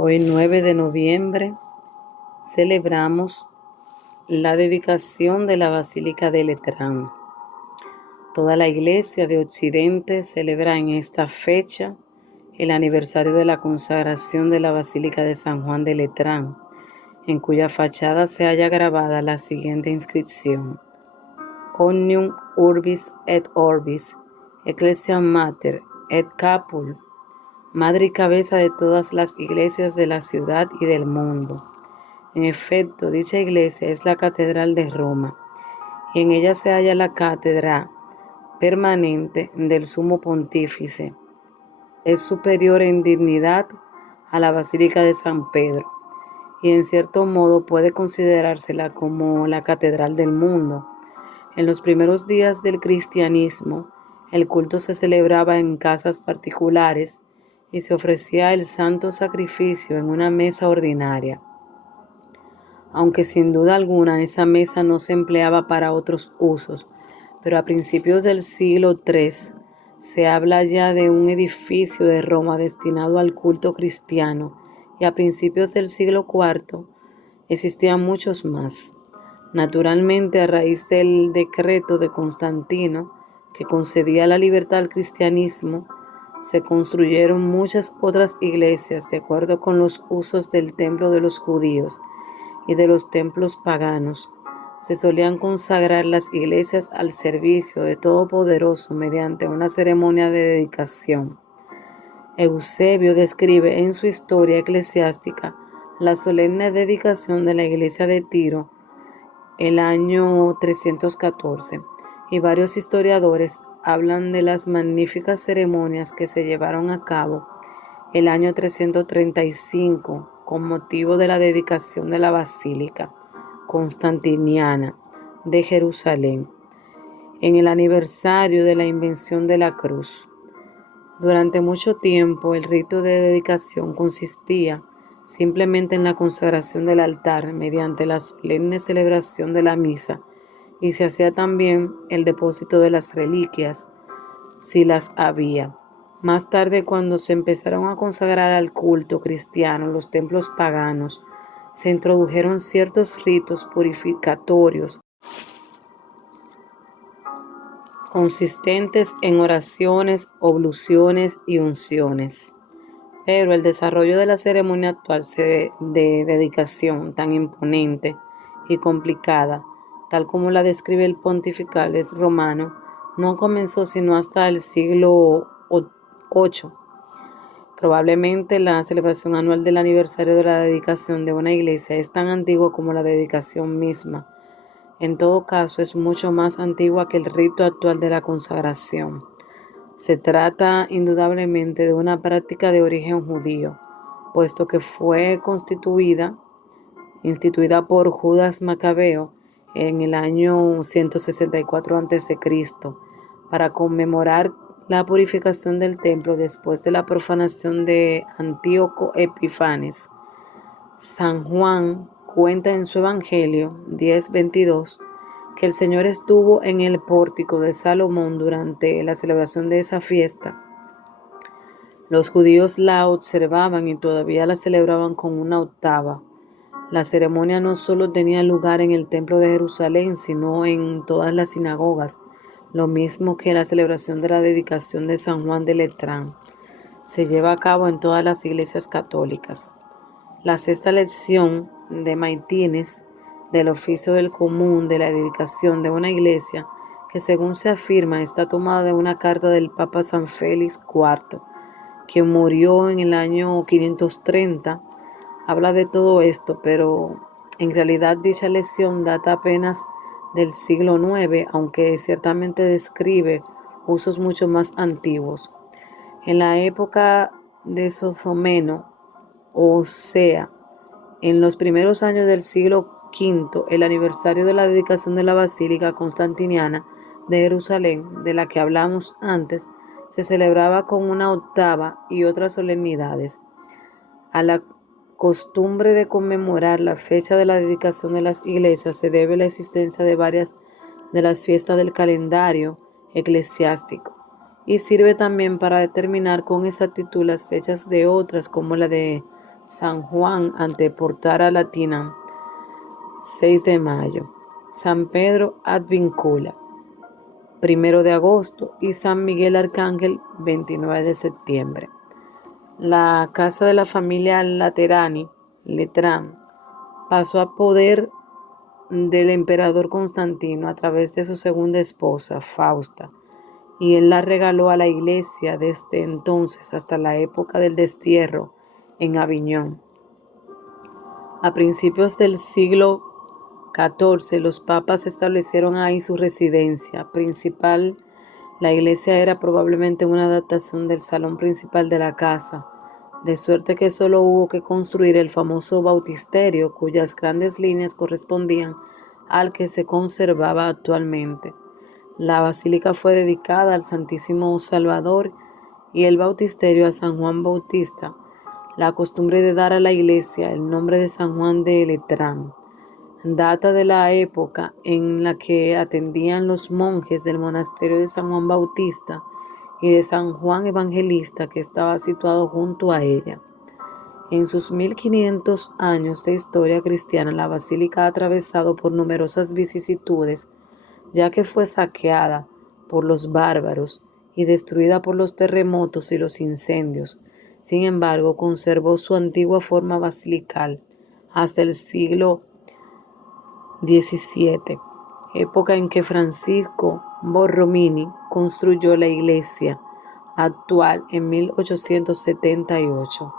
Hoy 9 de noviembre celebramos la dedicación de la Basílica de Letrán. Toda la Iglesia de Occidente celebra en esta fecha el aniversario de la consagración de la Basílica de San Juan de Letrán, en cuya fachada se halla grabada la siguiente inscripción: Omnium Urbis et Orbis, Ecclesia Mater et Capul, madre y cabeza de todas las iglesias de la ciudad y del mundo. En efecto, dicha iglesia es la Catedral de Roma, y en ella se halla la cátedra permanente del Sumo Pontífice. Es superior en dignidad a la Basílica de San Pedro, y en cierto modo puede considerársela como la Catedral del mundo. En los primeros días del cristianismo, el culto se celebraba en casas particulares y se ofrecía el santo sacrificio en una mesa ordinaria, aunque sin duda alguna esa mesa no se empleaba para otros usos. Pero a principios del siglo III se habla ya de un edificio de Roma destinado al culto cristiano, y a principios del siglo IV existían muchos más. Naturalmente, a raíz del decreto de Constantino, que concedía la libertad al cristianismo, se construyeron muchas otras iglesias de acuerdo con los usos del templo de los judíos y de los templos paganos. Se solían consagrar las iglesias al servicio de Todopoderoso mediante una ceremonia de dedicación. Eusebio describe en su Historia Eclesiástica la solemne dedicación de la iglesia de Tiro el año 314, y varios historiadores hablan de las magníficas ceremonias que se llevaron a cabo el año 335 con motivo de la dedicación de la Basílica Constantiniana de Jerusalén, en el aniversario de la invención de la cruz. Durante mucho tiempo, el rito de dedicación consistía simplemente en la consagración del altar mediante la solemne celebración de la misa, y se hacía también el depósito de las reliquias, si las había. Más tarde, cuando se empezaron a consagrar al culto cristiano los templos paganos, se introdujeron ciertos ritos purificatorios consistentes en oraciones, obluciones y unciones. Pero el desarrollo de la ceremonia actual de dedicación tan imponente y complicada, tal como la describe el pontifical romano, no comenzó sino hasta el siglo VIII. Probablemente la celebración anual del aniversario de la dedicación de una iglesia es tan antigua como la dedicación misma. En todo caso, es mucho más antigua que el rito actual de la consagración. Se trata indudablemente de una práctica de origen judío, puesto que fue instituida por Judas Macabeo en el año 164 a.C., para conmemorar la purificación del templo después de la profanación de Antíoco Epifanes. San Juan cuenta en su Evangelio 10:22 que el Señor estuvo en el pórtico de Salomón durante la celebración de esa fiesta. Los judíos la observaban y todavía la celebraban con una octava. La ceremonia no solo tenía lugar en el templo de Jerusalén, sino en todas las sinagogas, lo mismo que la celebración de la dedicación de San Juan de Letrán. Se lleva a cabo en todas las iglesias católicas. La sexta lección de Maitines del oficio del común de la dedicación de una iglesia, que según se afirma está tomada de una carta del Papa San Félix IV, quien murió en el año 530, habla de todo esto, pero en realidad dicha lección data apenas del siglo IX, aunque ciertamente describe usos mucho más antiguos. En la época de Sofomeno, o sea, en los primeros años del siglo V, el aniversario de la dedicación de la Basílica Constantiniana de Jerusalén, de la que hablamos antes, se celebraba con una octava y otras solemnidades. A la costumbre de conmemorar la fecha de la dedicación de las iglesias se debe la existencia de varias de las fiestas del calendario eclesiástico, y sirve también para determinar con exactitud las fechas de otras, como la de San Juan ante Portara Latina, 6 de mayo. San Pedro Advíncula, 1 de agosto. Y San Miguel Arcángel, 29 de septiembre. La casa de la familia Letrán pasó a poder del emperador Constantino a través de su segunda esposa, Fausta, y él la regaló a la iglesia desde entonces hasta la época del destierro en Aviñón. A principios del siglo XIV, los papas establecieron ahí su residencia principal. La iglesia era probablemente una adaptación del salón principal de la casa, de suerte que solo hubo que construir el famoso bautisterio, cuyas grandes líneas correspondían al que se conservaba actualmente. La basílica fue dedicada al Santísimo Salvador y el bautisterio a San Juan Bautista. La costumbre de dar a la iglesia el nombre de San Juan de Letrán data de la época en la que atendían los monjes del monasterio de San Juan Bautista y de San Juan Evangelista, que estaba situado junto a ella. En sus 1500 años de historia cristiana, la basílica ha atravesado por numerosas vicisitudes, ya que fue saqueada por los bárbaros y destruida por los terremotos y los incendios. Sin embargo, conservó su antigua forma basilical hasta el siglo XVII, época en que Francisco Borromini construyó la iglesia actual en 1878.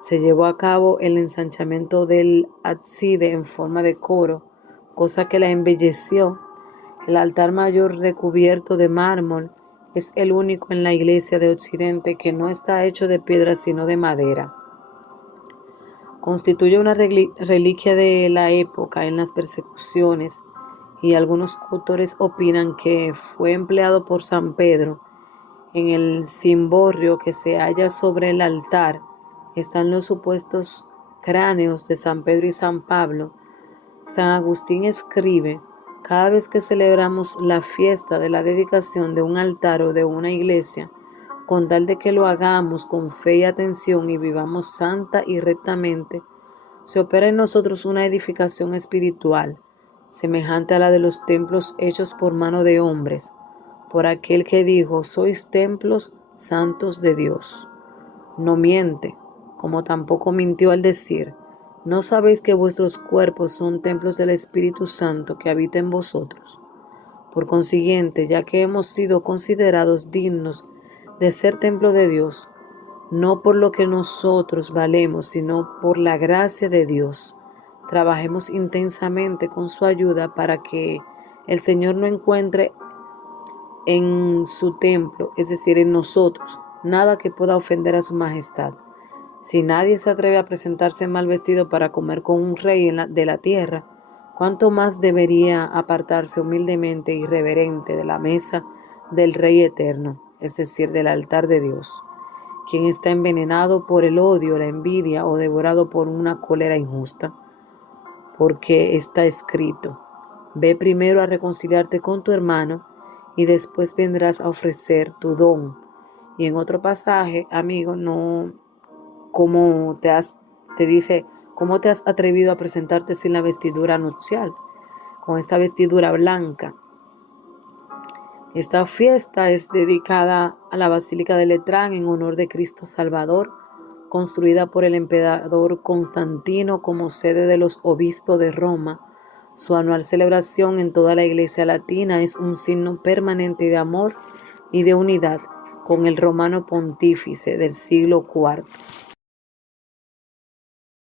Se llevó a cabo el ensanchamiento del ábside en forma de coro, cosa que la embelleció. El altar mayor recubierto de mármol es el único en la iglesia de Occidente que no está hecho de piedra sino de madera. Constituye una reliquia de la época en las persecuciones, y algunos autores opinan que fue empleado por San Pedro. En el cimborrio que se halla sobre el altar están los supuestos cráneos de San Pedro y San Pablo. San Agustín escribe: cada vez que celebramos la fiesta de la dedicación de un altar o de una iglesia, con tal de que lo hagamos con fe y atención y vivamos santa y rectamente, se opera en nosotros una edificación espiritual, semejante a la de los templos hechos por mano de hombres, por aquel que dijo: sois templos santos de Dios. No miente, como tampoco mintió al decir: ¿no sabéis que vuestros cuerpos son templos del Espíritu Santo que habita en vosotros? Por consiguiente, ya que hemos sido considerados dignos de ser templo de Dios, no por lo que nosotros valemos, sino por la gracia de Dios, trabajemos intensamente con su ayuda para que el Señor no encuentre en su templo, es decir, en nosotros, nada que pueda ofender a su majestad. Si nadie se atreve a presentarse mal vestido para comer con un rey de la tierra, ¿cuánto más debería apartarse humildemente y reverente de la mesa del Rey eterno, es decir, del altar de Dios? Quien está envenenado por el odio, la envidia o devorado por una cólera injusta, porque está escrito: ve primero a reconciliarte con tu hermano y después vendrás a ofrecer tu don. Y en otro pasaje, amigo, no, te dice: ¿cómo te has atrevido a presentarte sin la vestidura nupcial, con esta vestidura blanca? Esta fiesta es dedicada a la Basílica de Letrán en honor de Cristo Salvador, construida por el emperador Constantino como sede de los obispos de Roma. Su anual celebración en toda la Iglesia Latina es un signo permanente de amor y de unidad con el romano pontífice del siglo IV.